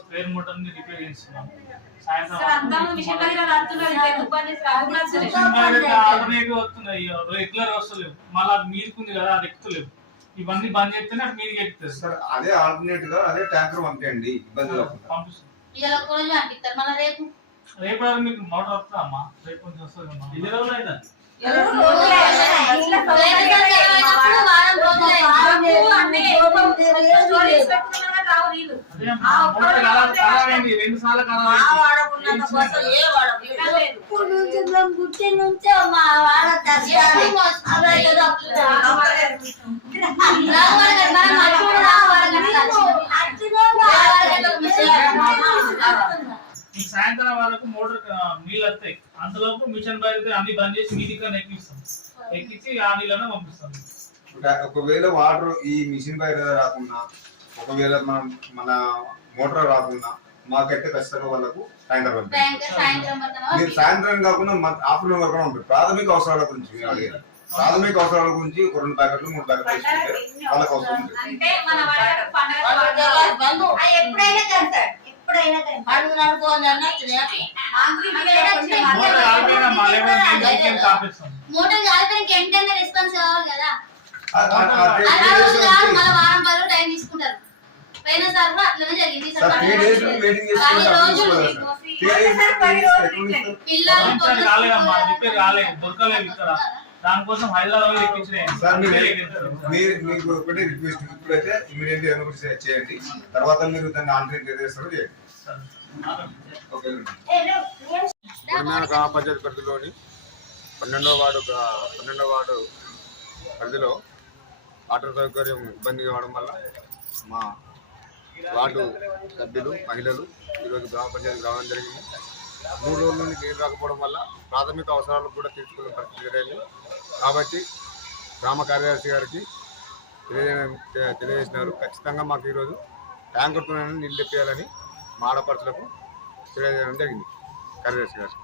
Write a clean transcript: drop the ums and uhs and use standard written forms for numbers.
Square motor ని repair చేస్తున్నాం. Alternative వస్తున్నాయి, రెగ్యులర్ వస్తలేవు, మళ్ళీ మీరుకుంది కదా అది ఎక్కుతలేవు. ఇవన్నీ బంద్ చేస్తేనే అటు మీదకి ఎక్కుతుంది సార్. అదే ఆల్టర్నేటివ్ గా అదే ట్యాంకర్ పంపించండి, ఇబ్బంది పంపిస్తాం. రేపు మీకు మోటార్ వస్తుందా అమ్మా? రేపు కొంచెం వస్తుంది. ఎన్ని రోజులు అయితే రెండు సార్లు సాయంత్రం వాళ్ళకు మోటార్ నీళ్ళు వస్తాయి, అంతలోపు మిషన్ బయట అన్ని బంద్ చేసి మీది కన్నా ఎక్కిస్తాం, ఎక్కించి ఆ నీళ్ళనే పంపిస్తాం. ఒకవేళ వాటర్ ఈ మిషన్ బయట రాకుండా, ఒకవేళ మన మోటార్ రాకుండా మాకైతే ఖచ్చితంగా వాళ్ళకు ట్యాంకర్ మీరు సాయంత్రం కాకుండా ఆఫ్టర్నూన్ వరకు ఉంటుంది. ప్రాథమిక అవసరాల గురించి మీరు అడిగారు. ప్రాథమిక అవసరాల గురించి ఒక 2 ప్యాకెట్లు 3 ప్యాకెట్లు తీసుకుంటే వాళ్ళకి అవసరం ఉంటుంది. దానికోసం హైదరాబాద్ మీకు ఒకటి రిక్వెస్ట్, ఇప్పుడైతే ఇమీడియట్ ఎన్క్వైరీ చేయండి, తర్వాత మీరు దాన్ని ఆన్లైన్ చేస్తారు చేయండి. గ్రామ పంచాయతీ పరిధిలోని 12వ వార్డు పరిధిలో వాటర్ సౌకర్యం ఇబ్బంది కావడం వల్ల మా వార్డు సభ్యులు మహిళలు ఈరోజు గ్రామ పంచాయతీ రావడం జరిగింది. 3 రోజుల నుండి నీరు రాకపోవడం వల్ల ప్రాథమిక అవసరాలు కూడా తీర్చుకునే పరిస్థితి ఎదురైంది. కాబట్టి గ్రామ కార్యదర్శి గారికి తెలియజేసినారు, ఖచ్చితంగా మాకు ఈరోజు ట్యాంకర్తో నీళ్ళు తెప్పియాలని మా ఆడపడుచులకు తెలియజేయడం జరిగింది కార్యదర్శి గారు.